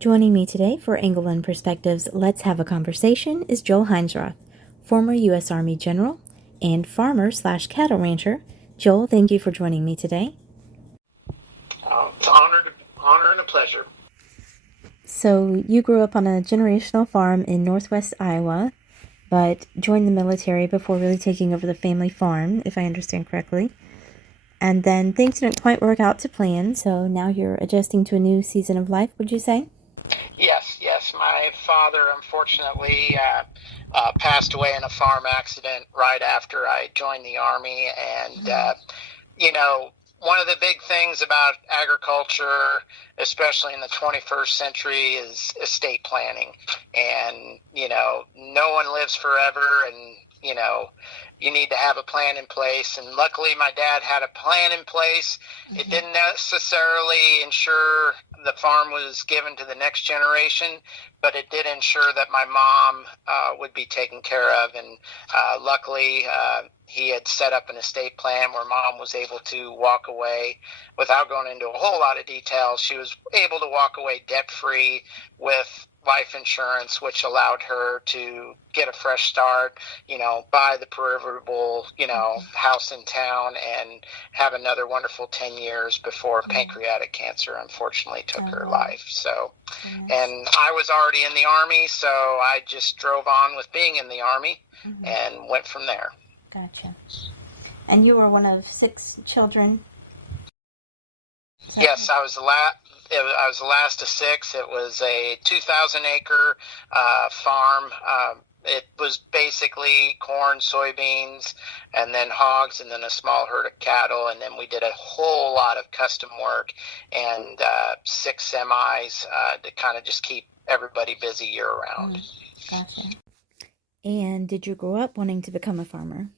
Joining me today for Engleland Perspectives Let's Have a Conversation is Joel Heinzeroth, former U.S. Army general and farmer/cattle rancher. Joel, thank you for joining me today. It's an honor and a pleasure. So you grew up on a generational farm in northwest Iowa, but joined the military before really taking over the family farm, if I understand correctly. And then things didn't quite work out to plan, so now you're adjusting to a new season of life, would you say? Yes. My father, unfortunately, passed away in a farm accident right after I joined the Army. And, one of the big things about agriculture, especially in the 21st century, is estate planning. And, no one lives forever, and, you need to have a plan in place. And luckily, my dad had a plan in place. It didn't necessarily ensure the farm was given to the next generation, but it did ensure that my mom would be taken care of. And luckily, he had set up an estate plan where mom was able to walk away without going into a whole lot of details. She was able to walk away debt-free with life insurance, which allowed her to get a fresh start, buy the proverbial, house in town, and have another wonderful 10 years before pancreatic cancer unfortunately took her life. So, and I was already in the Army, so I just drove on with being in the Army and went from there. Gotcha. And you were one of 6 children? Yes, I was the last of 6. It was a 2,000-acre farm. It was basically corn, soybeans, and then hogs, and then a small herd of cattle. And then we did a whole lot of custom work and 6 semis to kind of just keep everybody busy year-round. Gotcha. And did you grow up wanting to become a farmer?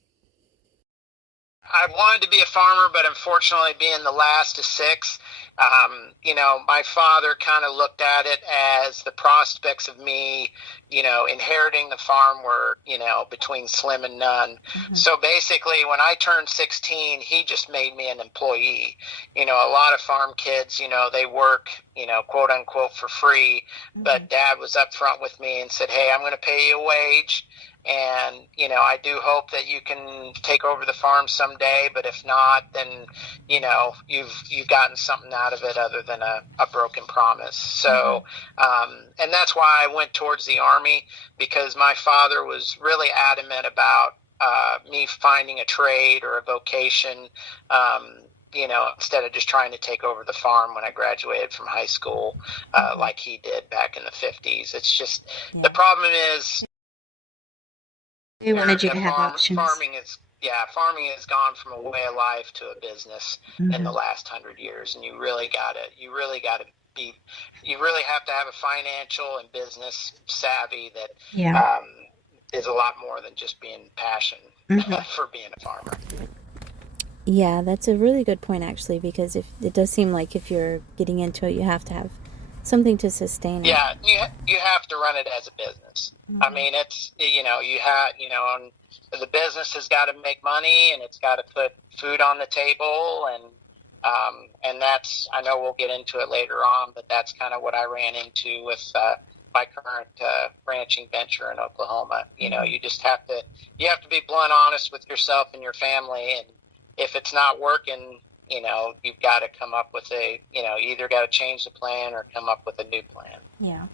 I wanted to be a farmer, but unfortunately, being the last of 6, my father kind of looked at it as the prospects of me, inheriting the farm were, between slim and none. So basically, when I turned 16, he just made me an employee. A lot of farm kids, they work, quote unquote, for free. But Dad was upfront with me and said, "Hey, I'm going to pay you a wage. And, I do hope that you can take over the farm someday, but if not, then, you've gotten something out of it other than a broken promise." So, and that's why I went towards the Army, because my father was really adamant about me finding a trade or a vocation, instead of just trying to take over the farm when I graduated from high school, like he did back in the 50s. It's just, the problem is, They wanted you to have options. Farming has gone from a way of life to a business in the last 100 years, and you really have to have a financial and business savvy that is a lot more than just being passion for being a farmer. Yeah, that's a really good point, actually, because if it does seem like if you're getting into it, you have to have something to sustain it. Yeah, you have to run it as a business. I mean, it's, and the business has got to make money, and it's got to put food on the table, and that's, I know we'll get into it later on, but that's kind of what I ran into with my current ranching venture in Oklahoma. You just have to be blunt honest with yourself and your family, and if it's not working, you've got to come up with you either got to change the plan or come up with a new plan. Yeah.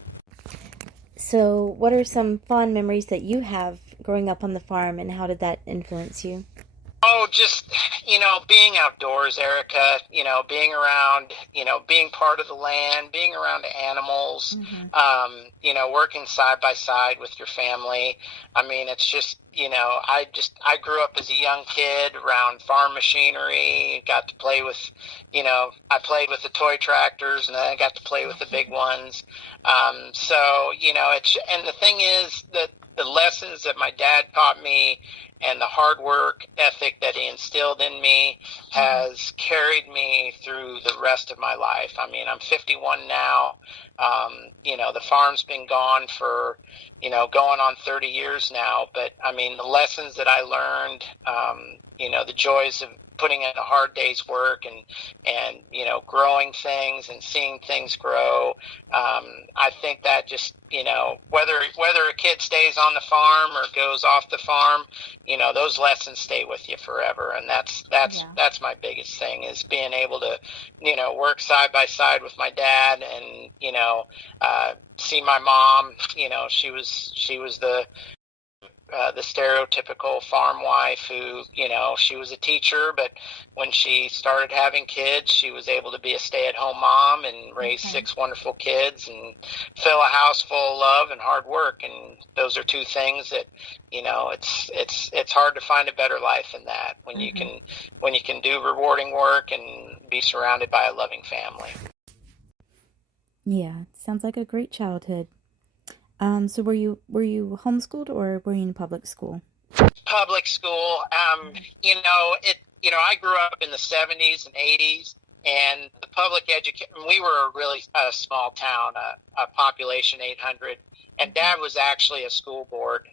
So what are some fond memories that you have growing up on the farm, and how did that influence you? Oh, just, being outdoors, Erica, being around, being part of the land, being around animals, working side by side with your family. I mean, it's just, I grew up as a young kid around farm machinery, got to play with, I played with the toy tractors, and then I got to play with the big ones. And the thing is that the lessons that my dad taught me and the hard work ethic that he instilled in me has carried me through the rest of my life. I mean, I'm 51 now. The farm's been gone for, going on 30 years now. But, I mean, the lessons that I learned, the joys of putting in a hard day's work and growing things and seeing things grow. I think that just, whether a kid stays on the farm or goes off the farm, those lessons stay with you forever. And that's my biggest thing, is being able to, work side by side with my dad and, see my mom. She was the stereotypical farm wife who, she was a teacher, but when she started having kids, she was able to be a stay-at-home mom and raise 6 wonderful kids and fill a house full of love and hard work. And those are 2 things that, it's hard to find a better life than that, when you can do rewarding work and be surrounded by a loving family. Yeah, sounds like a great childhood. So were you homeschooled, or were you in public school? Public school. I grew up in the 70s and 80s, and the public education, we were a really small town, a population 800, and Dad was actually a school board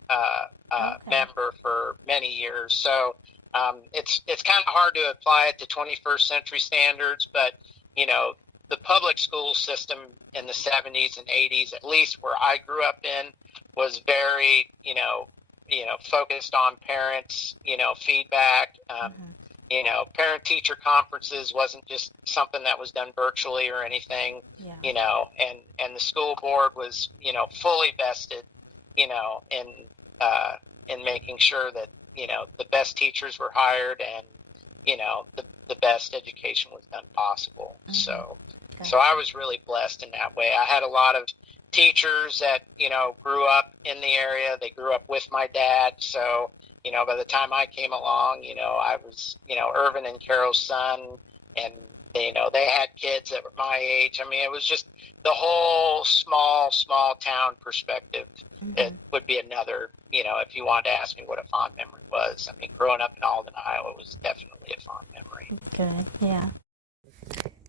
member for many years. So it's kind of hard to apply it to 21st century standards, but, the public school system in the 70s and 80s, at least where I grew up in, was very, focused on parents, feedback. Parent-teacher conferences wasn't just something that was done virtually or anything, and the school board was, fully vested, in making sure that, the best teachers were hired and, the best education was done possible. So I was really blessed in that way. I had a lot of teachers that, grew up in the area. They grew up with my dad. So, by the time I came along, I was, Irvin and Carol's son, and they had kids that were my age. I mean, it was just the whole small town perspective. It would be another, if you wanted to ask me what a fond memory was. I mean, growing up in Alden, Iowa was definitely a fond memory. Good, yeah.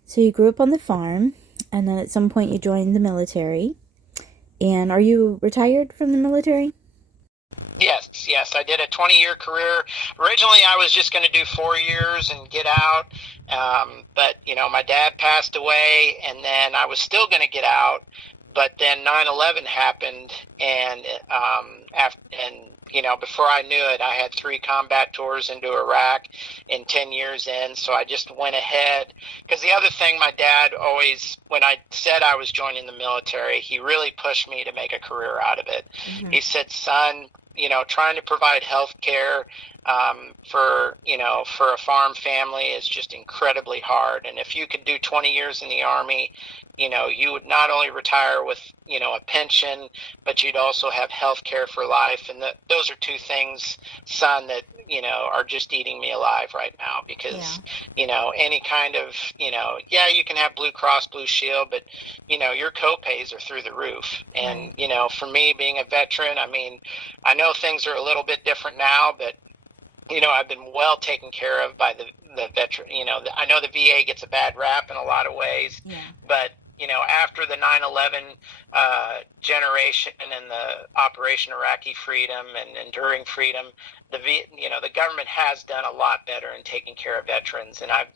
So you grew up on the farm, and then at some point you joined the military. And are you retired from the military? Yes. I did a 20-year career. Originally, I was just going to do 4 years and get out. But, my dad passed away, and then I was still going to get out. But then 9/11 happened, and before I knew it, I had 3 combat tours into Iraq in 10 years in. So I just went ahead. Because the other thing, my dad always, when I said I was joining the military, he really pushed me to make a career out of it. He said, son, trying to provide health care for a farm family is just incredibly hard. And if you could do 20 years in the Army, you would not only retire with, a pension, but you'd also have health care for life. And those are 2 things, son, that, are just eating me alive right now, because, any kind of, you can have Blue Cross Blue Shield, but, your co-pays are through the roof. And, for me being a veteran, I mean, I know things are a little bit different now, but, I've been well taken care of by the veteran. I know the VA gets a bad rap in a lot of ways, but, after the 9/11 generation and the Operation Iraqi Freedom and Enduring Freedom, the government has done a lot better in taking care of veterans. And I'm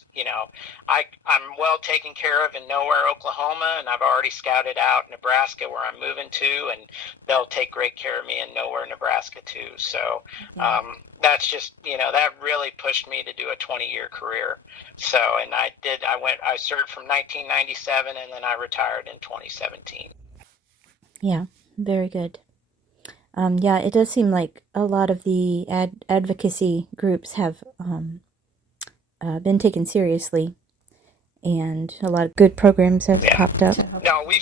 well taken care of in Nowhere, Oklahoma, and I've already scouted out Nebraska, where I'm moving to, and they'll take great care of me in Nowhere, Nebraska too. So that's just, that really pushed me to do a 20-year career. So, and I served from 1997, and then I retired in 2017. Yeah, very good. It does seem like a lot of the advocacy groups have been taken seriously, and a lot of good programs have popped up. No, we've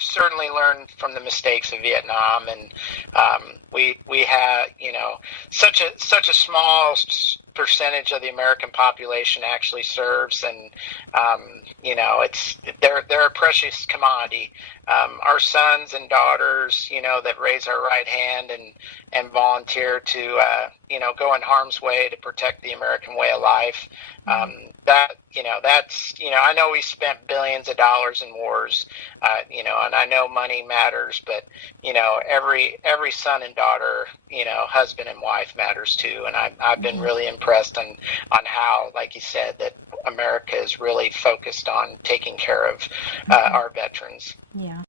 certainly learned from the mistakes of Vietnam, and we had such a small percentage of the American population actually serves, and they're a precious commodity. Our sons and daughters, that raise our right hand and volunteer to go in harm's way to protect the American way of life. that's, I know we spent billions of dollars in wars, and I know money matters, but, every son and daughter, husband and wife matters too. And I've been really impressed on how, like you said, that America is really focused on taking care of our veterans. Yeah.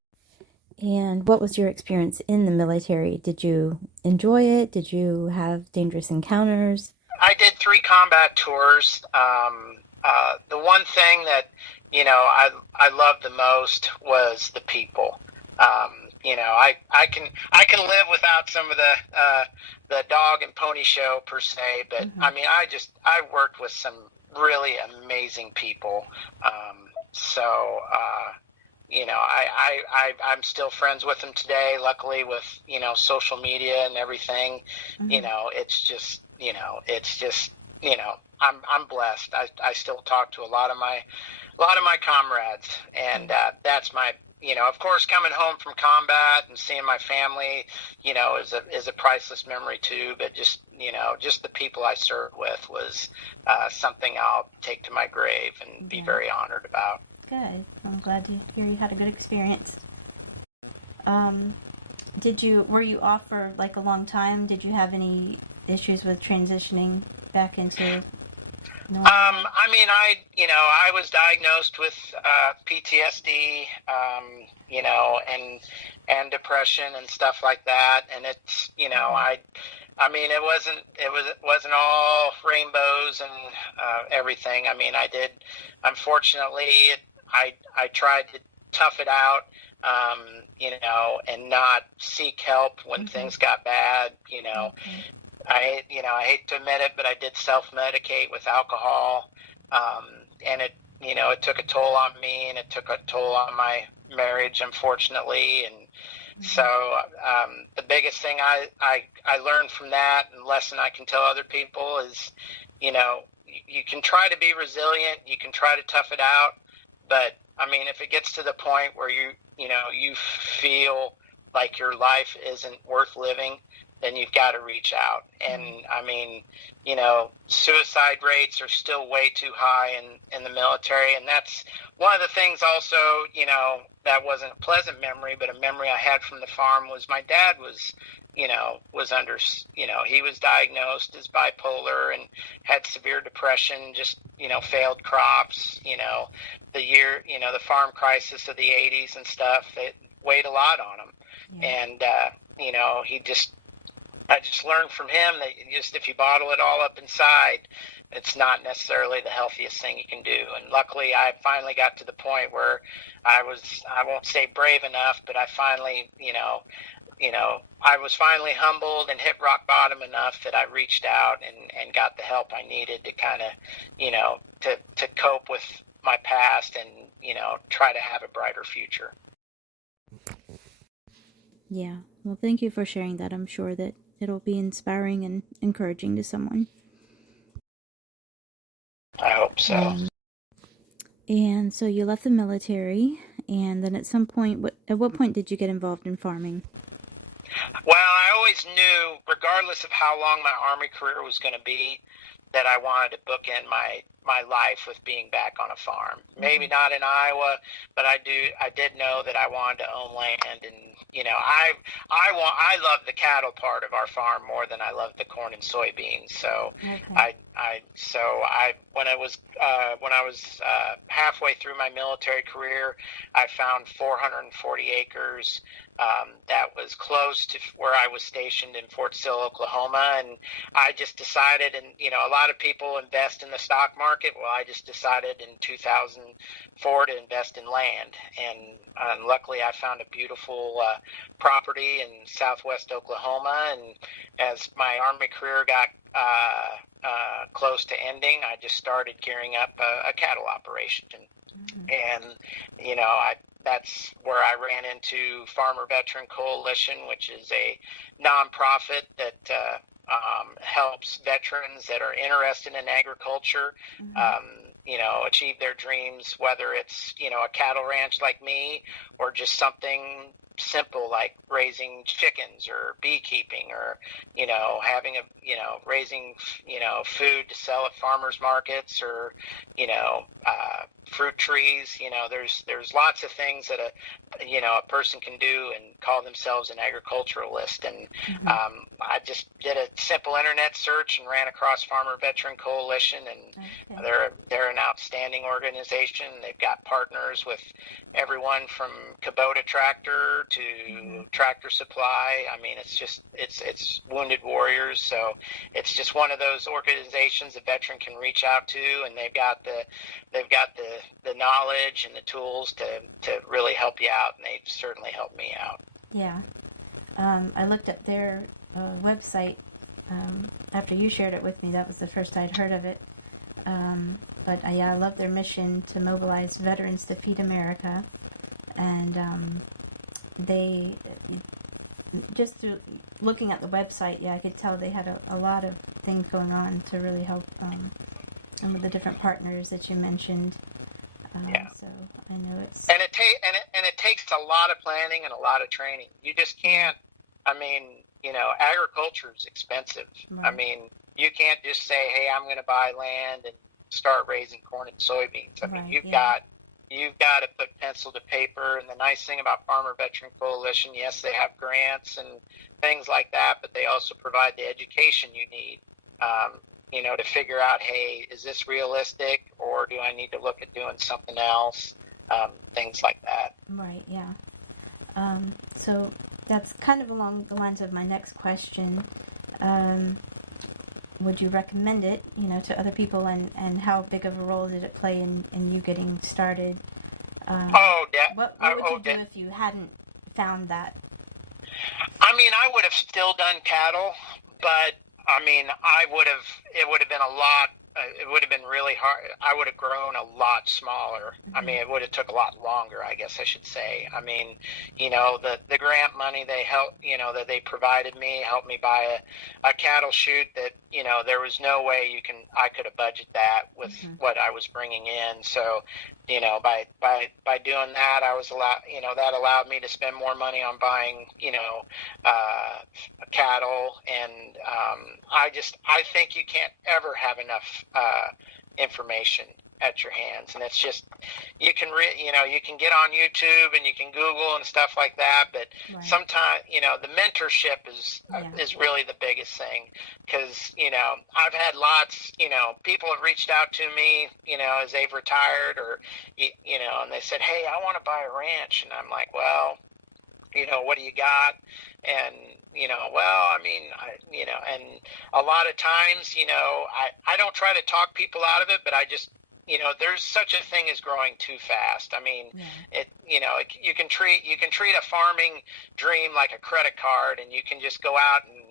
And what was your experience in the military? Did you enjoy it? Did you have dangerous encounters? I did 3 combat tours. The one thing that I loved the most was the people. I can live without some of the dog and pony show per se, but I mean I worked with some really amazing people. So I'm still friends with them today. Luckily, with social media and everything, it's just I'm blessed. I still talk to a lot of my comrades, and that's my of course, coming home from combat and seeing my family, is a priceless memory too. But just the people I served with was something I'll take to my grave and be very honored about. Good. I'm glad to hear you had a good experience. Were you off for like a long time? Did you have any issues with transitioning back into normal? I mean, I was diagnosed with PTSD, and depression and stuff like that. And it's, I mean, it wasn't all rainbows and everything. I mean, unfortunately, I tried to tough it out, and not seek help when things got bad. I hate to admit it, but I did self-medicate with alcohol, and it took a toll on me, and it took a toll on my marriage, unfortunately. And so the biggest thing I learned from that, and lesson I can tell other people is, you can try to be resilient, you can try to tough it out, but I mean, if it gets to the point where you feel like your life isn't worth living, then you've got to reach out. And I mean, suicide rates are still way too high in the military. And that's one of the things also, that wasn't a pleasant memory, but a memory I had from the farm was my dad was under, he was diagnosed as bipolar and had severe depression, just, failed crops, the farm crisis of the 80s and stuff, it weighed a lot on him. Yeah. And, I just learned from him that if you bottle it all up inside, it's not necessarily the healthiest thing you can do. And luckily, I finally got to the point where I won't say brave enough, but I finally, I was finally humbled and hit rock bottom enough that I reached out and got the help I needed to kind of, to cope with my past and, try to have a brighter future. Yeah. Well, thank you for sharing that. I'm sure that it'll be inspiring and encouraging to someone. I hope so. And so you left the military, and then at what point did you get involved in farming? Well, I always knew, regardless of how long my Army career was going to be, that I wanted to bookend my life with being back on a farm. Maybe not in Iowa, but I did know that I wanted to own land, and I love the cattle part of our farm more than I love the corn and soybeans. So when I was halfway through my military career, I found 440 acres that was close to where I was stationed in Fort Sill, Oklahoma, and I just decided, and a lot of people invest in the stock market. Well, I just decided in 2004 to invest in land, and luckily I found a beautiful property in southwest Oklahoma. And as my Army career got close to ending, I just started gearing up a cattle operation, and that's where I ran into Farmer Veteran Coalition, which is a nonprofit that helps veterans that are interested in agriculture, achieve their dreams, whether it's, a cattle ranch like me or just something simple, like raising chickens or beekeeping, or having raising food to sell at farmers markets, or fruit trees. There's lots of things that a person can do and call themselves an agriculturalist. And I just did a simple internet search and ran across Farmer Veteran Coalition, and they're an outstanding organization. They've got partners with everyone from Kubota Tractor to Tractor Supply. I mean, it's Wounded Warriors. So it's just one of those organizations a veteran can reach out to, and they've got the knowledge and the tools to really help you out, and they've certainly helped me out. Yeah. I looked up their website after you shared it with me. That was the first I'd heard of it. But I love their mission to mobilize veterans to feed America. And they, just through looking at the website, I could tell they had a lot of things going on to really help, and with the different partners that you mentioned. So I know it's... And it takes a lot of planning and a lot of training. You just can't, agriculture is expensive. Right. I mean, you can't just say, hey, I'm going to buy land and start raising corn and soybeans. I mean, you've got to put pencil to paper. And the nice thing about Farmer Veteran Coalition, yes, they have grants and things like that, but they also provide the education you need, to figure out, hey, is this realistic, or do I need to look at doing something else? Things like that. Right, yeah. So that's kind of along the lines of my next question. Would you recommend it, to other people, and how big of a role did it play in you getting started? What would you do if you hadn't found that? I mean, I would have still done cattle, but I mean, it would have been a lot. It would have been really hard. I would have grown a lot smaller. I mean, it would have took a lot longer, I guess I should say. I mean, the grant money that they provided me helped me buy a cattle chute that, there was no way I could have budgeted that with what I was bringing in. So, by doing that, that allowed me to spend more money on buying, cattle. And I think you can't ever have enough information at your hands, and it's just you can get on YouTube and you can Google and stuff like that, but sometimes the mentorship is really the biggest thing, because I've had lots people have reached out to me as they've retired, or and they said, hey, I want to buy a ranch, and I'm like, well, what do you got? And and a lot of times I don't try to talk people out of it, but I just there's such a thing as growing too fast. I mean, you can treat a farming dream like a credit card, and you can just go out and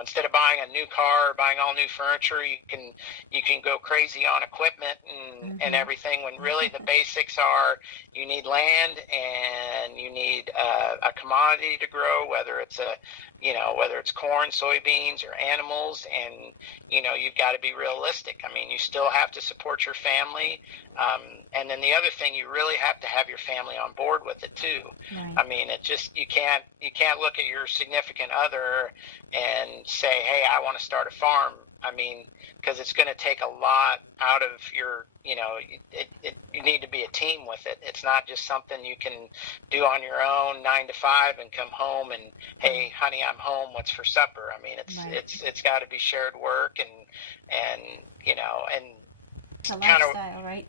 instead of buying a new car or buying all new furniture, you can go crazy on equipment and everything, when really the basics are you need land and you need a commodity to grow, whether it's corn, soybeans, or animals, and you've got to be realistic. I mean, you still have to support your family, and then the other thing, you really have to have your family on board with it too. Right. I mean, you can't look at your significant other and say, hey, I want to start a farm. I mean, because it's going to take a lot out of your, you need to be a team with it. It's not just something you can do on your own 9 to 5 and come home and, hey, honey, I'm home. What's for supper? I mean, it's got to be shared work and it's a lifestyle, right?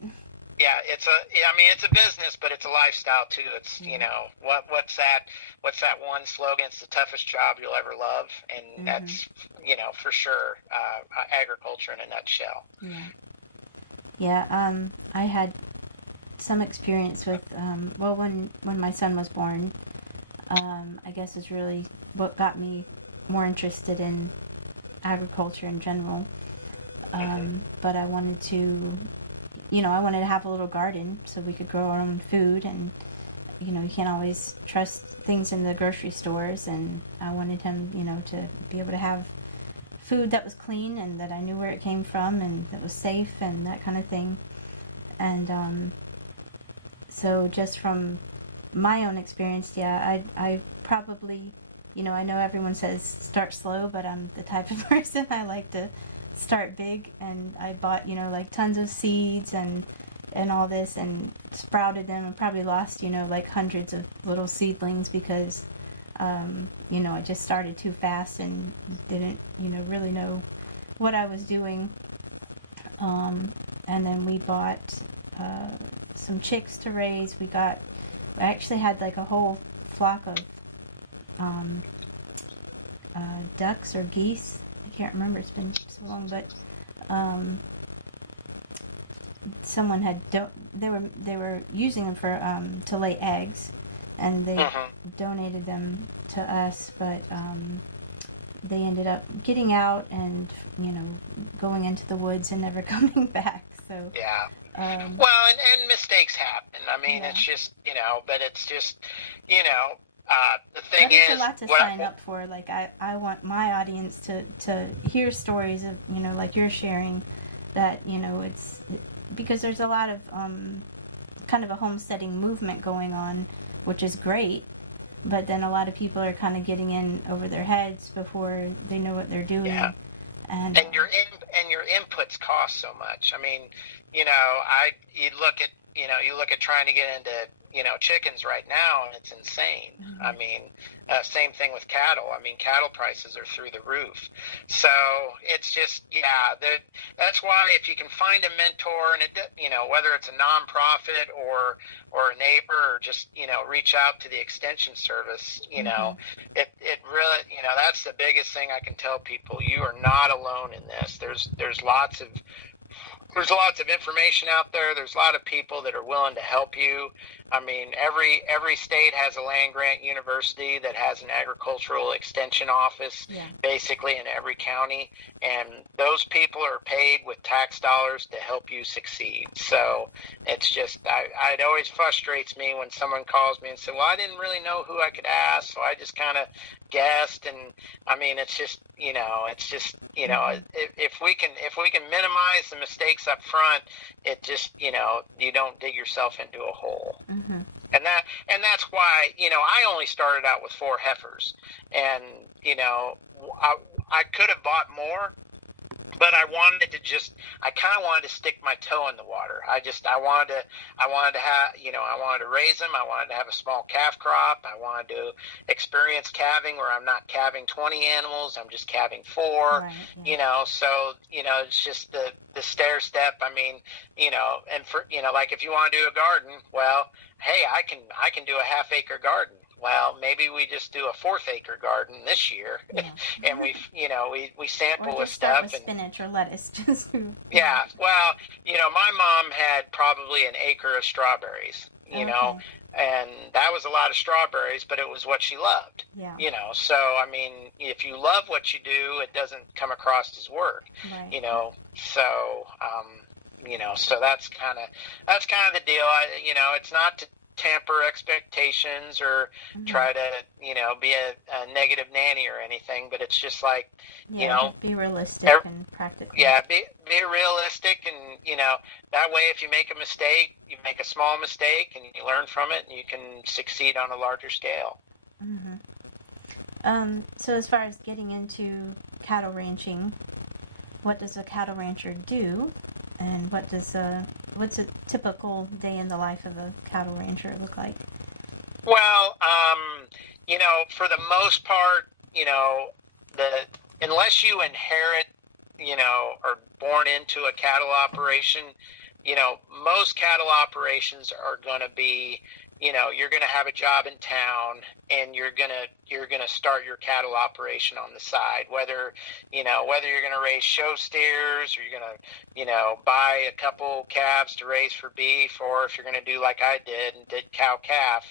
Yeah, it's a business, but it's a lifestyle too. It's what's that one slogan? It's the toughest job you'll ever love, and that's for sure agriculture in a nutshell. Yeah. I had some experience with when my son was born. I guess is really what got me more interested in agriculture in general. But I wanted to. I wanted to have a little garden so we could grow our own food, and, you can't always trust things in the grocery stores, and I wanted him, to be able to have food that was clean and that I knew where it came from and that was safe and that kind of thing. And so just from my own experience, yeah, I probably, I know everyone says start slow, but I'm the type of person I like to start big, and I bought, like tons of seeds and all this, and sprouted them, and probably lost, like hundreds of little seedlings because, I just started too fast and didn't, really know what I was doing. And then we bought uh, some chicks to raise. I actually had like a whole flock of um, ducks or geese. I can't remember. It's been so long, but um, someone had they were using them for to lay eggs, and they Mm-hmm. donated them to us. But they ended up getting out and going into the woods and never coming back. So Yeah. um, Well, and mistakes happen. I mean, yeah. it's just, but it's just, the thing But it's a is, lot to sign up for. Like I want my audience to hear stories of like you're sharing, that it's because there's a lot of kind of a homesteading movement going on, which is great. But then a lot of people are kind of getting in over their heads before they know what they're yeah. doing, and And your inputs cost so much. I mean, you look at trying to get into chickens right now, and it's insane. I mhm, mean, same thing with cattle. I mean, cattle prices are through the roof. So it's just, that's why if you can find a mentor, and whether it's a nonprofit or a neighbor, or just reach out to the extension service. mhm, It really, that's the biggest thing I can tell people. You are not alone in this. There's lots of information out there. There's a lot of people that are willing to help you. I mean, every state has a land grant university that has an agricultural extension office, yeah, basically in every county, and those people are paid with tax dollars to help you succeed. So it's just, it always frustrates me when someone calls me and says, "Well, I didn't really know who I could ask, so I just kind of guessed." And I mean, mhm, if we can minimize the mistakes up front, it just you don't dig yourself into a hole. mhm, And that's why I only started out with 4 heifers, and I, I could have bought more, but I kind of wanted to stick my toe in the water. I wanted to I wanted to raise them. I wanted to have a small calf crop. I wanted to experience calving where I'm not calving 20 animals. I'm just calving 4, right, yeah, so, it's just the stair step. I mean, and for, like if you want to do a garden, well, hey, I can do a half-acre garden. Well, maybe we just do a 4th-acre garden this year, yeah. and we Or sample with just start with stuff. And spinach or lettuce, just yeah, well, my mom had probably an acre of strawberries, Okay, and that was a lot of strawberries, but it was what she loved. yeah, So I mean, if you love what you do, it doesn't come across as work. right, So that's kind of the deal. It's not to tamper expectations or mhm. try to be a negative nanny or anything, but it's just like, you Yeah, know just be realistic and practical. yeah, be realistic, and that way, if you make a mistake, you make a small mistake, and you learn from it, and you can succeed on a larger scale. Hmm. So as far as getting into cattle ranching, what does a cattle rancher do, and what's a typical day in the life of a cattle rancher look like? Well, for the most part, the unless you inherit, or born into a cattle operation, most cattle operations are going to be, you're going to have a job in town, and you're going to start your cattle operation on the side, whether you're going to raise show steers, or you're going to buy a couple calves to raise for beef, or if you're going to do like I did and did cow calf.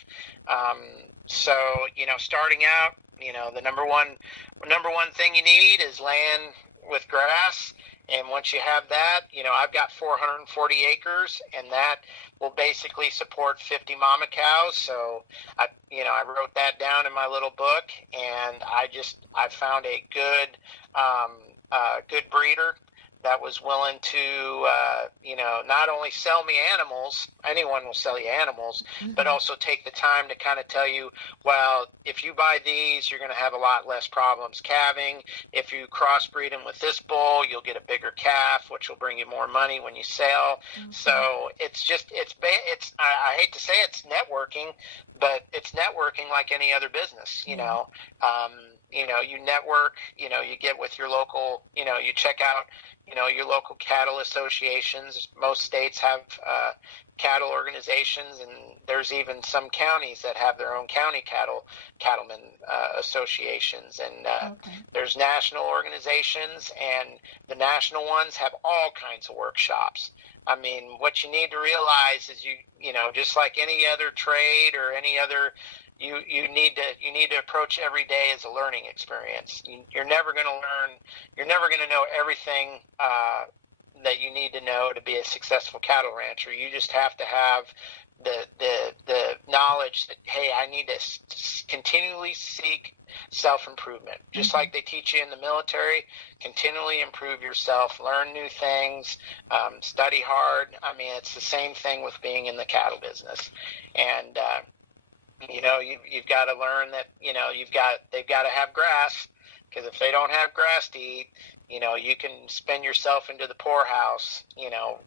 um, so starting out, the number one thing you need is land with grass. And once you have that, I've got 440 acres, and that will basically support 50 mama cows. So I wrote that down in my little book, and I found a good breeder that was willing to, not only sell me animals, anyone will sell you animals, but also take the time to kind of tell you, well, if you buy these, you're going to have a lot less problems calving. If you crossbreed them with this bull, you'll get a bigger calf, which will bring you more money when you sell. So I hate to say it's networking, but it's networking like any other business, you network, you get with your local, you check out, your local cattle associations. Most states have cattle organizations, and there's even some counties that have their own county cattlemen associations. And there's national organizations, and the national ones have all kinds of workshops. I mean, what you need to realize is just like any other trade or any other, you need to approach every day as a learning experience. You're never going to learn. You're never going to know everything that you need to know to be a successful cattle rancher. You just have to have the knowledge that, hey, I need to continually seek self-improvement. Just like they teach you in the military, continually improve yourself, learn new things, study hard. I mean, it's the same thing with being in the cattle business. And you've got to learn that they've got to have grass, because if they don't have grass to eat, you can spin yourself into the poorhouse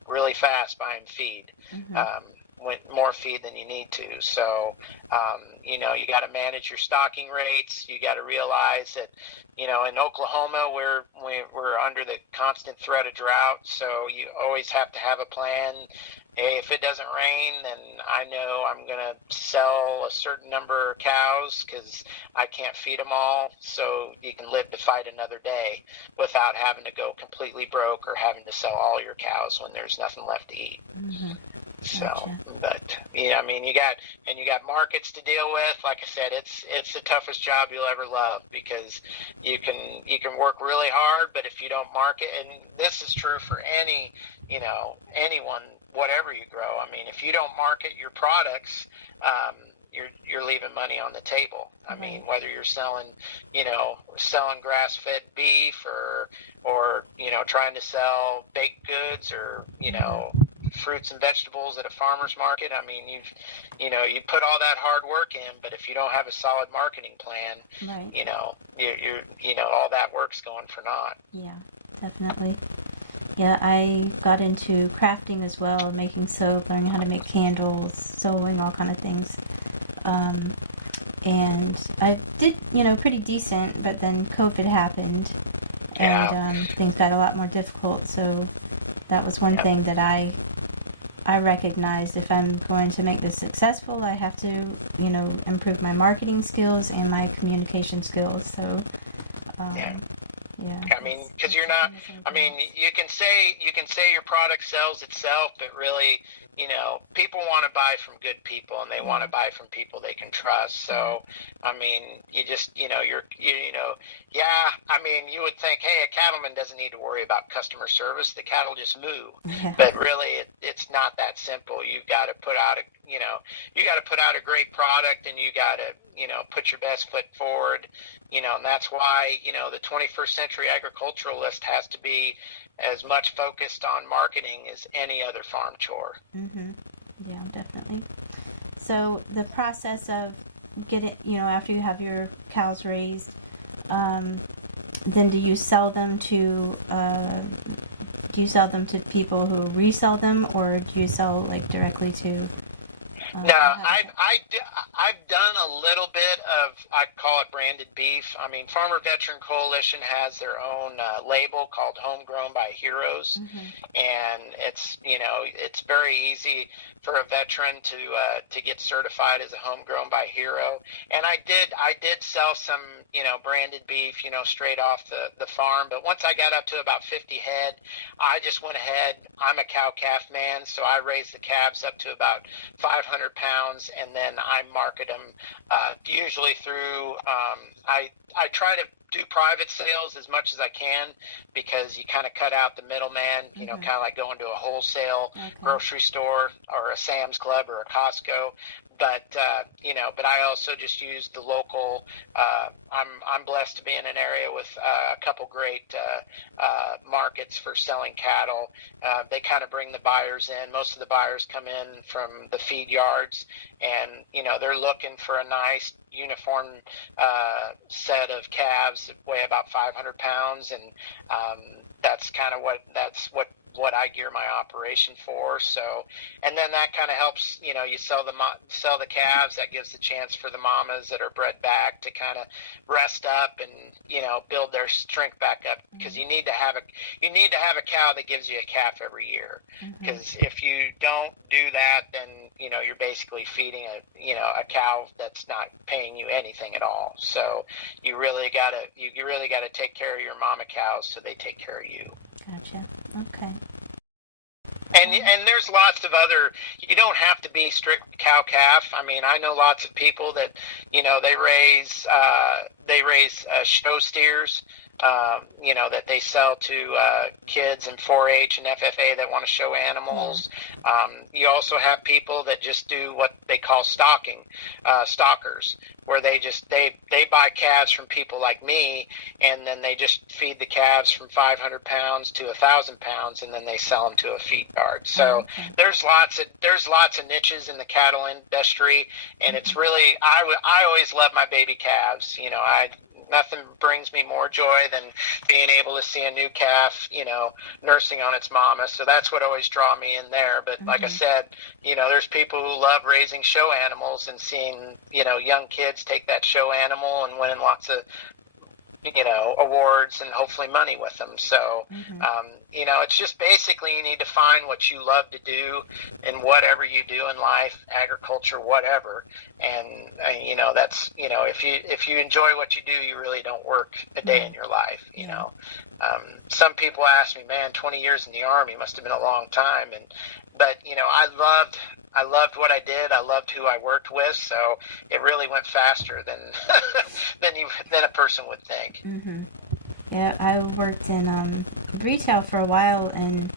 really fast buying feed, more feed than you need to. So you got to manage your stocking rates. You got to realize that in Oklahoma we're under the constant threat of drought, so you always have to have a plan. Hey, if it doesn't rain, then I know I'm going to sell a certain number of cows because I can't feed them all, so you can live to fight another day without having to go completely broke or having to sell all your cows when there's nothing left to eat. So, gotcha. But you got markets to deal with. Like I said, it's the toughest job you'll ever love, because you can work really hard, but if you don't market, and this is true for anyone, whatever you grow. I mean, if you don't market your products, you're leaving money on the table. I mean, whether you're selling grass-fed beef or trying to sell baked goods or fruits and vegetables at a farmer's market. I mean, you put all that hard work in, but if you don't have a solid marketing plan, you're all that work's going for naught. Yeah, definitely. Yeah, I got into crafting as well, making soap, learning how to make candles, sewing, all kind of things. And I did, pretty decent, but then COVID happened, and things got a lot more difficult. So that was one thing that I recognized. If I'm going to make this successful, I have to, improve my marketing skills and my communication skills. So, yeah. I mean, because you're not. I mean, you can say your product sells itself, but really, people want to buy from good people, and they want to buy from people they can trust. So, I mean, you just, I mean, you would think, hey, a cattleman doesn't need to worry about customer service. The cattle just moo. Yeah. But really, it's not that simple. You've got to put out a great product, and you got to, put your best foot forward, and that's why, the 21st century agriculturalist has to be as much focused on marketing as any other farm chore. Yeah, definitely. So the process of getting, after you have your cows raised, then do you sell them to people who resell them, or do you sell directly to? No, I've done a little bit of, I call it branded beef. I mean, Farmer Veteran Coalition has their own label called Homegrown by Heroes, and it's very easy for a veteran to get certified as a homegrown by hero. And I did sell some branded beef straight off the farm, but once I got up to about 50 head, I just went ahead. I'm a cow calf man, so I raised the calves up to about 500 pounds, and then I market them usually through I try to do private sales as much as I can, because you kind of cut out the middleman, kind of like going to a wholesale grocery store or a Sam's Club or a Costco. but I also just use the local. I'm blessed to be in an area with a couple great markets for selling cattle. They kind of bring the buyers in. Most of the buyers come in from the feed yards, and they're looking for a nice uniform set of calves that weigh about 500 pounds, and that's kind of what I gear my operation for. So, and then that kind of helps, you sell the calves. That gives the chance for the mamas that are bred back to kind of rest up and, build their strength back up, because you need to have a cow that gives you a calf every year. Because if you don't do that, then, you're basically feeding a cow that's not paying you anything at all. So you really gotta take care of your mama cows so they take care of you. Gotcha. Okay. And there's lots of other. You don't have to be strict cow calf. I mean, I know lots of people that they raise show steers. That they sell to kids in 4-H and FFA that want to show animals. You also have people that just do what they call stalkers, where they buy calves from people like me, and then they just feed the calves from 500 pounds to 1,000 pounds, and then they sell them to a feed yard. So there's lots of niches in the cattle industry, and it's really I always love my baby calves. Nothing brings me more joy than being able to see a new calf, nursing on its mama. So that's what always draw me in there. But like I said, there's people who love raising show animals and seeing, young kids take that show animal and winning lots of, awards and hopefully money with them. So, it's just basically you need to find what you love to do in whatever you do in life, agriculture, whatever. And, that's, if you enjoy what you do, you really don't work a day in your life, you know. Some people ask me, man, 20 years in the Army must have been a long time. But I loved what I did. I loved who I worked with, so it really went faster than than a person would think. Yeah, I worked in retail for a while, and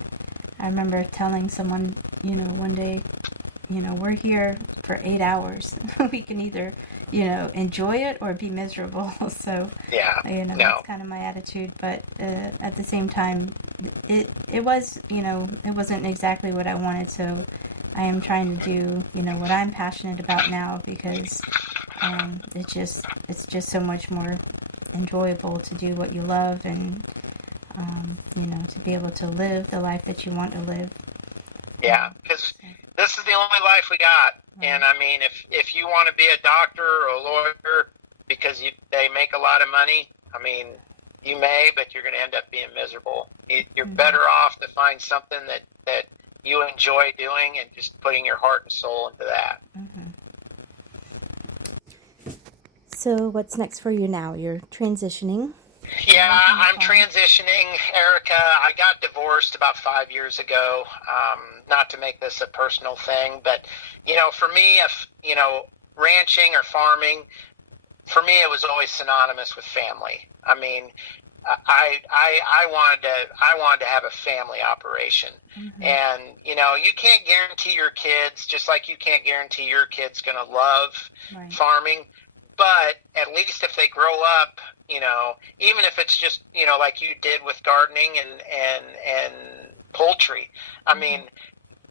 I remember telling someone, one day, we're here for 8 hours. We can either, enjoy it or be miserable. So, that's kind of my attitude. But at the same time, it was, it wasn't exactly what I wanted. So I am trying to do, what I'm passionate about now, because it's just so much more enjoyable to do what you love, and to be able to live the life that you want to live. Yeah, because this is the only life we got. And I mean, if you want to be a doctor or a lawyer because they make a lot of money, I mean, you may, but you're going to end up being miserable. You're better off to find something that you enjoy doing and just putting your heart and soul into that. So what's next for you now? You're transitioning? Yeah, I'm transitioning, Erica. I got divorced about 5 years ago. Not to make this a personal thing, but, for me, ranching or farming, for me, it was always synonymous with family. I mean, I wanted to have a family operation, and you can't guarantee your kids, just like you can't guarantee your kid's going to love farming. But at least if they grow up, even if it's just like you did with gardening and poultry, I mean,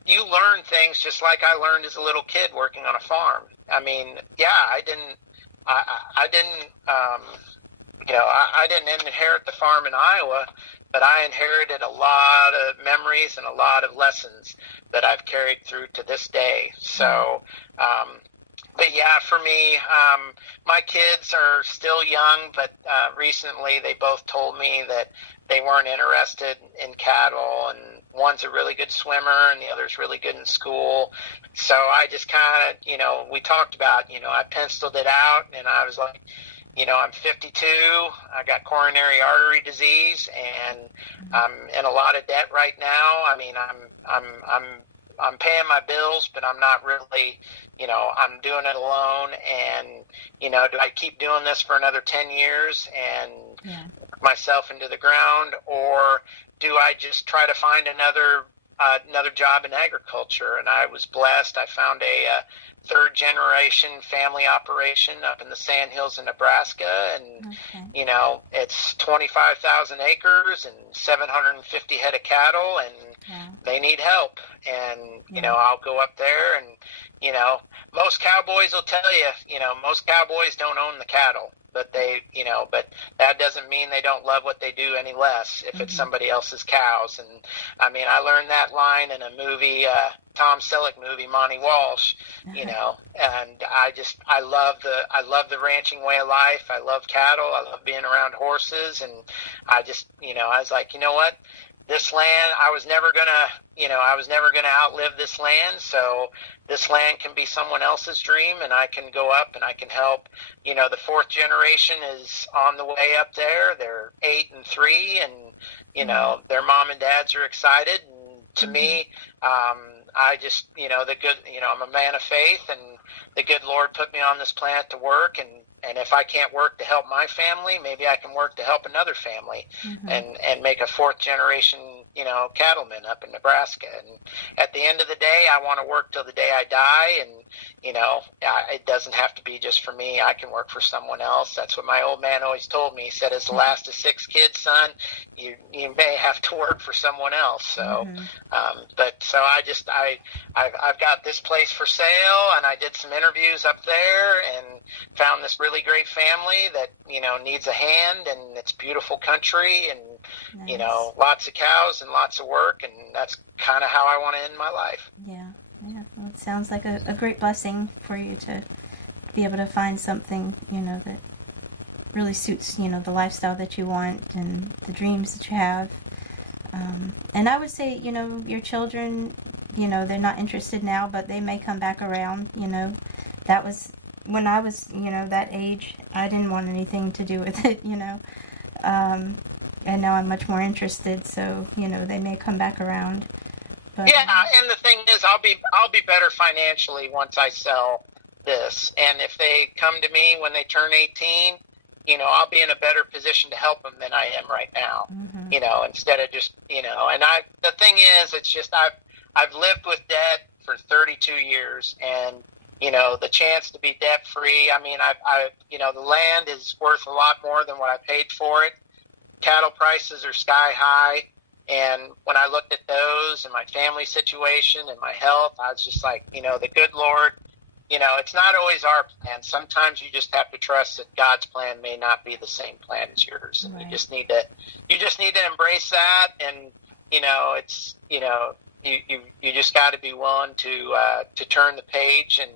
you learn things just like I learned as a little kid working on a farm. I mean, I didn't inherit the farm in Iowa, but I inherited a lot of memories and a lot of lessons that I've carried through to this day. So, but yeah, for me, my kids are still young, but recently they both told me that they weren't interested in cattle, and one's a really good swimmer and the other's really good in school. So I just kind of, we talked about, I penciled it out, and I was like, I'm 52. I got coronary artery disease, and I'm in a lot of debt right now. I mean, I'm paying my bills, but I'm not really, I'm doing it alone. And, do I keep doing this for another 10 years and work myself into the ground, or do I just try to find another job in agriculture? And I was blessed. I found third generation family operation up in the Sandhills in Nebraska, and it's 25,000 acres and 750 head of cattle, and they need help. And I'll go up there, and most cowboys will tell you, most cowboys don't own the cattle, but but that doesn't mean they don't love what they do any less if it's somebody else's cows. And I mean, I learned that line in a movie, Tom Selleck movie, Monty Walsh, and I love the ranching way of life. I love cattle. I love being around horses. And I just, I was like, you know what? This land, I was never gonna outlive this land. So this land can be someone else's dream, and I can go up and I can help. The fourth generation is on the way up there. They're 8 and 3, and their mom and dads are excited. And to me, I just, the good, I'm a man of faith, and the good Lord put me on this planet to work, and if I can't work to help my family, maybe I can work to help another family, and make a fourth generation, cattleman up in Nebraska. And at the end of the day, I want to work till the day I die. And, it doesn't have to be just for me. I can work for someone else. That's what my old man always told me. He said, as the last of 6 kids, son, you may have to work for someone else. So, I've got this place for sale, and I did some interviews up there and found this really great family that, needs a hand, and it's beautiful country, and, lots of cows and lots of work. And that's kind of how I want to end my life. Yeah. Well, it sounds like a great blessing for you to be able to find something, that really suits, the lifestyle that you want and the dreams that you have. And I would say, your children, they're not interested now, but they may come back around. That was when I was, that age. I didn't want anything to do with it, and now I'm much more interested. So, they may come back around. But, and the thing is, I'll be better financially once I sell this. And if they come to me when they turn 18, I'll be in a better position to help them than I am right now. Instead of just, and the thing is, it's just I've lived with debt for 32 years, and the chance to be debt free. I mean, the land is worth a lot more than what I paid for it. Cattle prices are sky high. And when I looked at those and my family situation and my health, I was just like, the good Lord, it's not always our plan. Sometimes you just have to trust that God's plan may not be the same plan as yours. And you just need to embrace that. And, it's, you just got to be willing to turn the page. And,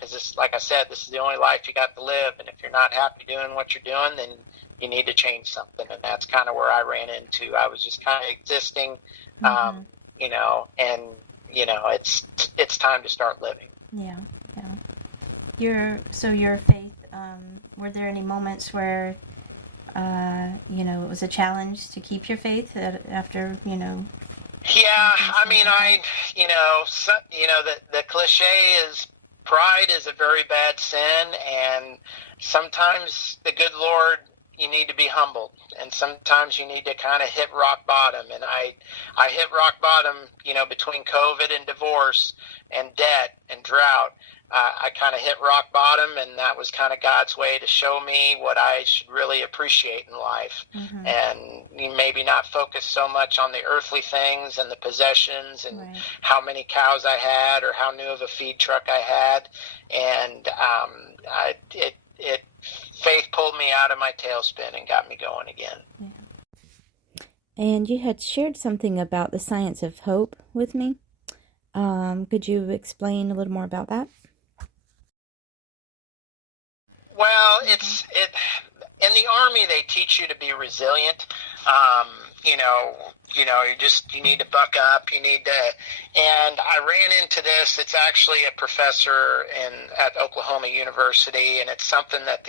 cause this, like I said, this is the only life you got to live. And if you're not happy doing what you're doing, then you need to change something. And that's kind of where I ran into. I was just kind of existing, and it's time to start living. Yeah. Your faith, were there any moments where, it was a challenge to keep your faith after, Yeah, I mean, the cliche is pride is a very bad sin, and sometimes the good Lord, you need to be humbled, and sometimes you need to kind of hit rock bottom. And I hit rock bottom, between COVID and divorce and debt and drought. I kind of hit rock bottom, and that was kind of God's way to show me what I should really appreciate in life. And maybe not focus so much on the earthly things and the possessions and how many cows I had or how new of a feed truck I had. And faith pulled me out of my tailspin and got me going again. Yeah. And you had shared something about the science of hope with me. Could you explain a little more about that? Well, in the Army, they teach you to be resilient. You need to buck up. And I ran into this. It's actually a professor at Oklahoma University, and it's something that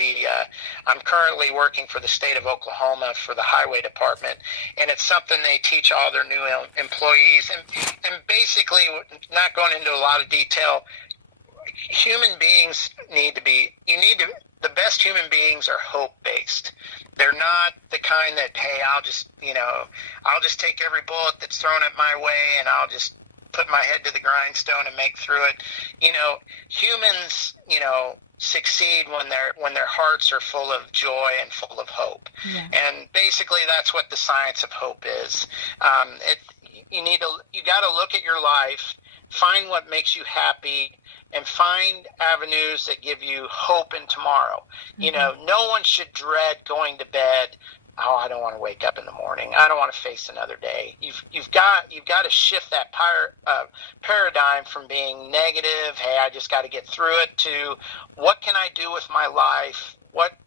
I'm currently working for the state of Oklahoma for the highway department, and it's something they teach all their new employees. And basically, not going into a lot of detail, human beings the best human beings are hope-based. They're not the kind that, hey, I'll just take every bullet that's thrown at my way, and I'll just put my head to the grindstone and make through it. Humans, succeed when their hearts are full of joy and full of hope. Yeah. And basically, that's what the science of hope is. You got to look at your life, find what makes you happy, and find avenues that give you hope in tomorrow. No one should dread going to bed. Oh, I don't want to wake up in the morning. I don't want to face another day. You've got to shift that paradigm from being negative, hey, I just got to get through it, to what can I do with my life? What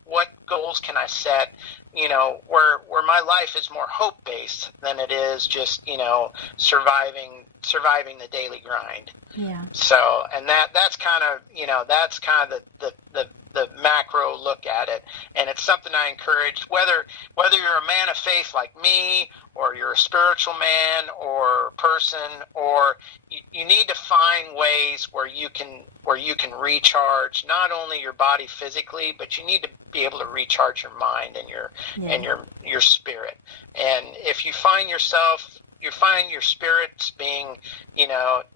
goals can I set? Where my life is more hope based than it is just surviving the daily grind. Yeah. So, and that's kind of the macro look at it, and it's something I encourage, whether you're a man of faith like me, or you're a spiritual man or person, or you need to find ways where you can recharge not only your body physically, but you need to be able to recharge your mind and your spirit. And if you find your spirits being,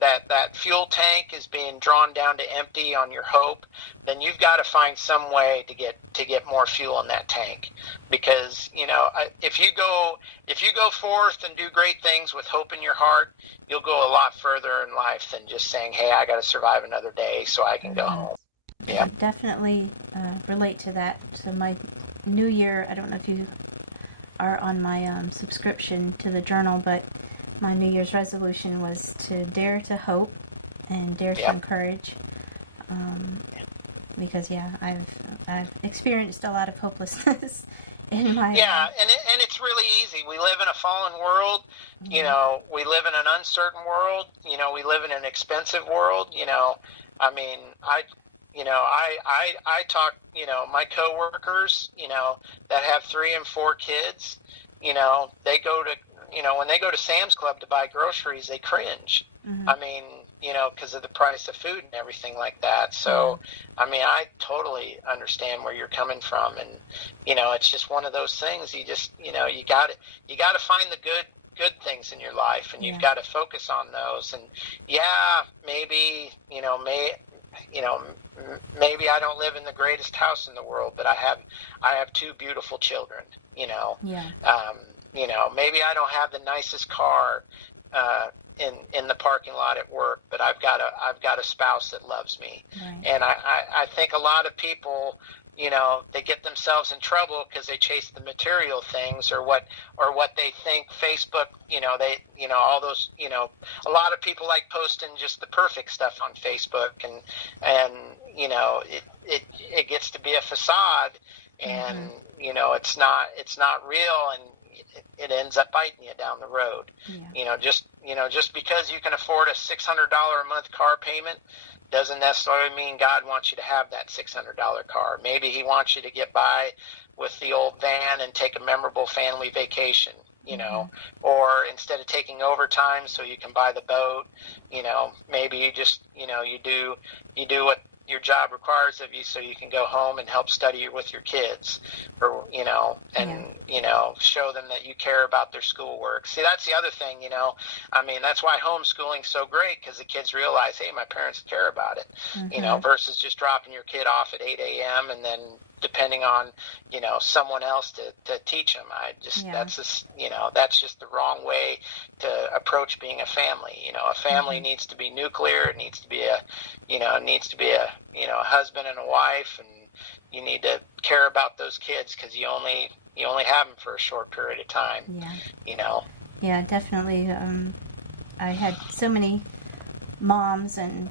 that fuel tank is being drawn down to empty on your hope, then you've got to find some way to get more fuel in that tank. Because, if you go forth and do great things with hope in your heart, you'll go a lot further in life than just saying, hey, I got to survive another day so I can go home. Yeah. I definitely relate to that. So my New Year, I don't know if you are on my subscription to the journal, but my New Year's resolution was to dare to hope and dare to encourage. Because I've experienced a lot of hopelessness in my and it's really easy. We live in a fallen world. Mm-hmm. We live in an uncertain world. We live in an expensive world. I talk, my coworkers, that have 3 and 4 kids, they go to, when they go to Sam's Club to buy groceries, they cringe. Mm-hmm. Because of the price of food and everything like that. So, I totally understand where you're coming from. And, it's just one of those things. You just, you got to find the good things in your life, and you've got to focus on those. And maybe, maybe I don't live in the greatest house in the world, but I have 2 beautiful children, maybe I don't have the nicest car, in the parking lot at work, but I've got a spouse that loves me. Right. And I think a lot of people, they get themselves in trouble because they chase the material things or what they think Facebook, all those, a lot of people like posting just the perfect stuff on Facebook, and it gets to be a facade, and it's not real, and it ends up biting you down the road. Just because you can afford a $600 a month car payment doesn't necessarily mean God wants you to have that $600 car. Maybe he wants you to get by with the old van and take a memorable family vacation, or instead of taking overtime so you can buy the boat, maybe you just, you do what your job requires of you so you can go home and help study with your kids, or, show them that you care about their schoolwork. See, that's the other thing, that's why homeschooling's so great, because the kids realize, hey, my parents care about it, versus just dropping your kid off at 8 a.m. and then depending on, someone else to teach them. That's just the wrong way to approach being a family. A family needs to be nuclear. It needs to be a husband and a wife, and you need to care about those kids, because you only have them for a short period of time. Yeah, definitely. I had so many moms and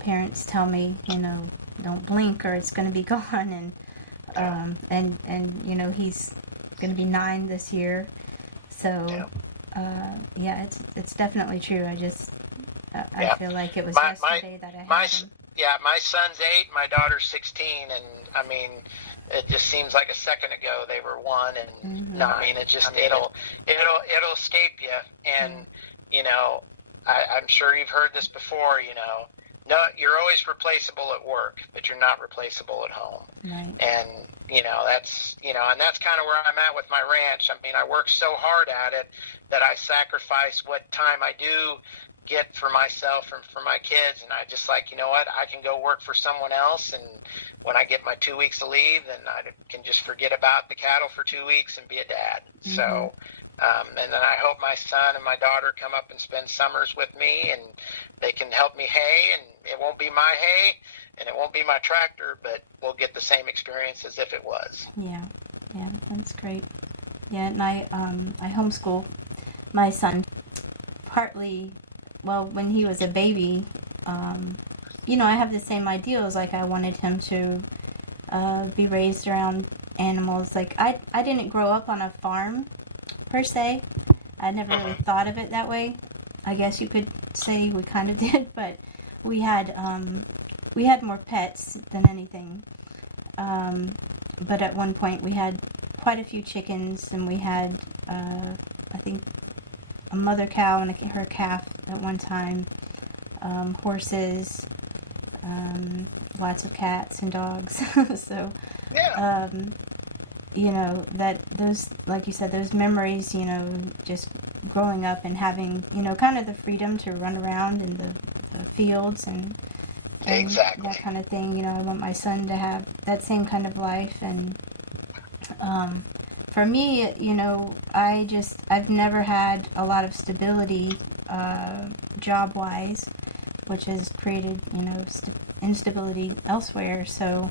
parents tell me, don't blink or it's going to be gone, and he's going to be 9 this year, so it's definitely true. I feel like it was yesterday that I had him. My son's 8, my daughter's 16, and it just seems like a second ago they were 1, and it'll escape you, and I'm sure you've heard this before. No, you're always replaceable at work, but you're not replaceable at home. Right. And that's kind of where I'm at with my ranch. I work so hard at it that I sacrifice what time I do get for myself and for my kids. And I just like, you know what, I can go work for someone else. And when I get my 2 weeks of leave, then I can just forget about the cattle for 2 weeks and be a dad. Mm-hmm. So, and then I hope my son and my daughter come up and spend summers with me, and they can help me hay, and it won't be my hay and it won't be my tractor, but we'll get the same experience as if it was. Yeah, that's great. Yeah, and I homeschool my son partly, well, when he was a baby, I have the same ideals. Like, I wanted him to be raised around animals. Like, I didn't grow up on a farm, per se. I never really thought of it that way. I guess you could say we kind of did, but we had more pets than anything. But at one point we had quite a few chickens, and we had, I think, a mother cow and her calf at one time, horses, lots of cats and dogs. So, Yeah. That those, like you said, those memories, just growing up and having, kind of the freedom to run around in the fields and Exactly. that kind of thing. I want my son to have that same kind of life. And for me, I've never had a lot of stability job-wise, which has created, instability elsewhere. So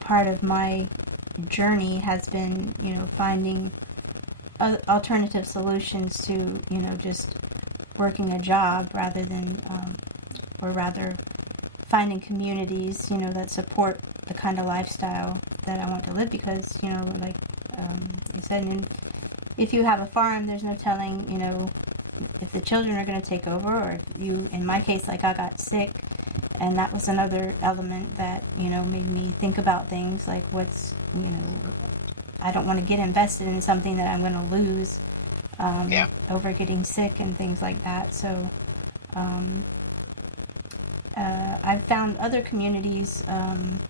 part of my journey has been, finding alternative solutions to, just working a job rather than, or rather finding communities, that support the kind of lifestyle that I want to live. Because, like you said, if you have a farm, there's no telling, if the children are going to take over, or if you, in my case, like I got sick, and that was another element that, made me think about things like I don't want to get invested in something that I'm going to lose over getting sick and things like that. So I've found other communities, and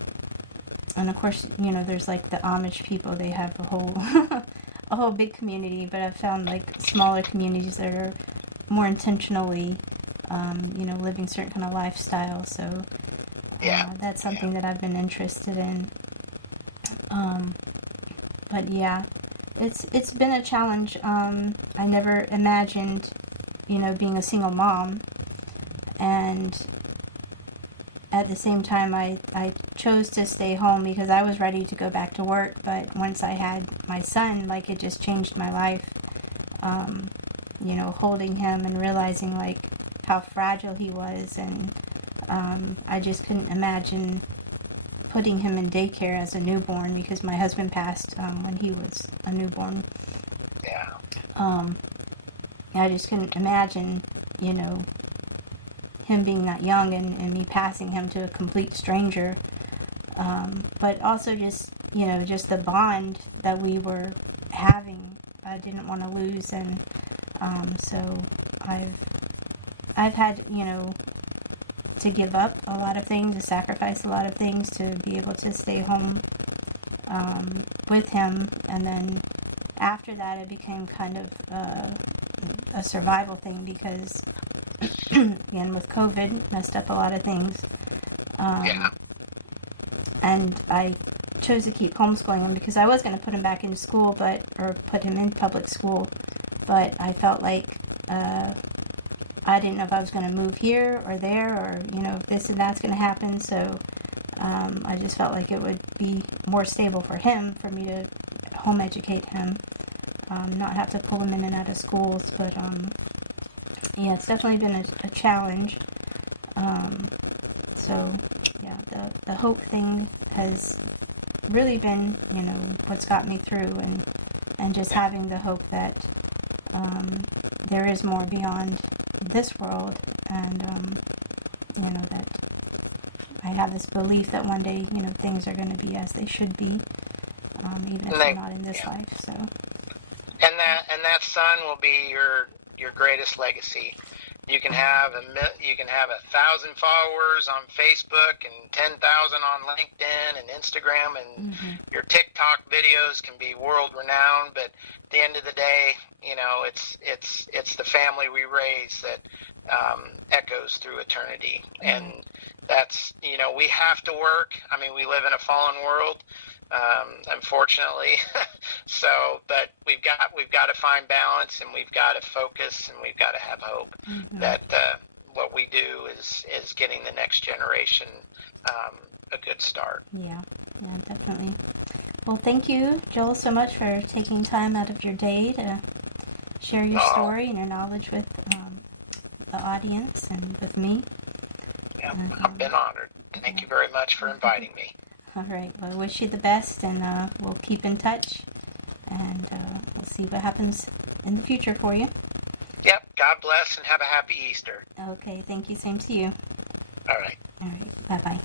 of course, there's like the Amish people. They have a whole big community, but I've found like smaller communities that are more intentionally, living certain kind of lifestyle. So that's something that I've been interested in. But yeah, it's been a challenge. I never imagined, being a single mom, and at the same time, I chose to stay home because I was ready to go back to work. But once I had my son, like, it just changed my life. Holding him and realizing like how fragile he was, and I just couldn't imagine putting him in daycare as a newborn, because my husband passed when he was a newborn. Yeah. I just couldn't imagine, him being that young and me passing him to a complete stranger. But also just the bond that we were having, I didn't want to lose. And so I've had, to give up a lot of things, to sacrifice a lot of things to be able to stay home with him. And then after that, it became kind of a survival thing, because again, with COVID, messed up a lot of things. And I chose to keep homeschooling him because I was going to put him back into school, or put him in public school, but I felt like I didn't know if I was going to move here or there, or if this and that's going to happen. So I just felt like it would be more stable for him, for me to home educate him, not have to pull him in and out of schools. But yeah, it's definitely been a challenge. So yeah, the hope thing has really been, what's got me through, and just having the hope that there is more beyond this world, and that I have this belief that one day, things are going to be as they should be, even if they're not in this life. So, and that son will be your greatest legacy. You can have 1,000 followers on Facebook and 10,000 on LinkedIn and Instagram, and your TikTok videos can be world renowned. But at the end of the day, it's the family we raise that echoes through eternity, and that's we have to work. I mean, we live in a fallen world, unfortunately. But we've got to find balance, and we've got to focus, and we've got to have hope that what we do is getting the next generation a good start. Yeah, definitely. Well, thank you, Joel, so much for taking time out of your day to share your story and your knowledge with the audience and with me. Yeah, I've been honored. Thank you very much for inviting me. All right. Well, I wish you the best, and we'll keep in touch, and we'll see what happens in the future for you. Yep. God bless, and have a happy Easter. Okay. Thank you. Same to you. All right. All right. Bye-bye.